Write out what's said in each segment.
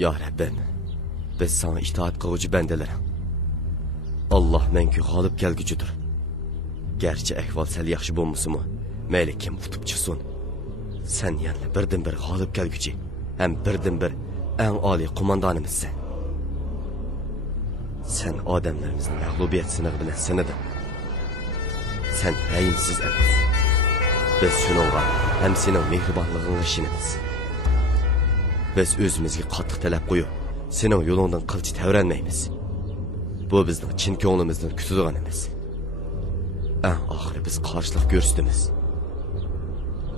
Ya Rabbim, biz sana itaat qiluvchi bandalaring. Allah menga g'olib kelguchidir. Gerçi ahvol sal yaxshi bo'lmasa-mu, mayli kim tutib chiqsin. Sen yana birdan bir g'olib kelguchi, ham birdan bir eng oliy qo'mondonimizsan. Sen odamlarimizni mag'lubiyat sinig'i bilan sinading. Sen rayimsiz emas. Biz shuningga ham sening mehribonlig'ingga ishonamiz. Biz o'zimizga qattiq talab qo'yib, sening yo'lingdan qilchi tavranmaymiz. Bu bizning chin ko'nglimizdan kutadiganimiz. Eng oxiri biz qarshilik ko'rsatamiz.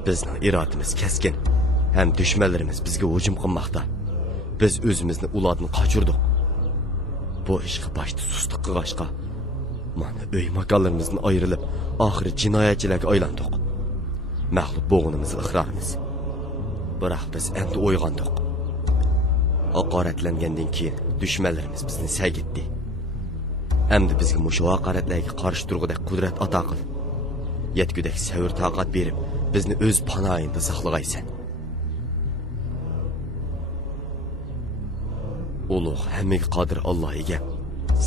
Bizning irodamiz keskin, ham dushmanlarimiz bizga hujum qilmoqda. Biz o'zimizni ulardan qochirdik. Bu ishga boshda sustuk qilg'ashqa, mana uy makonlarimizdan ayrilib, oxiri jinoyatchilarga aylandik. Mag'lub bo'lganimizni iqrorimiz. Biroq biz endi o'ygandik. Haqoratlangandan keyin dushmanlarimiz bizni sagitdi. Hamda bizga mushu haqoratlarga qarshi turg'udek qudrat ato qil. Yetgudek savr taqat berib, bizni o'z panoyingda saqlag'aysan. Ulug' hammaga qodir Alloh ega.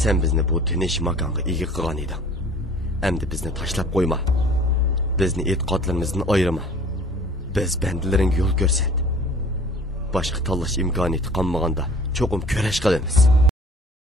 Sen bizni bu tinish makonga ega qilgan eding. Hamda bizni tashlab qo'yma. Bizni e'tiqodlarimizdan ayirma. Biz bandalaringga yo'l ko'rsat. Boshqa tanlash imkoniyati qolmaganda cho'qim kurash qilamiz.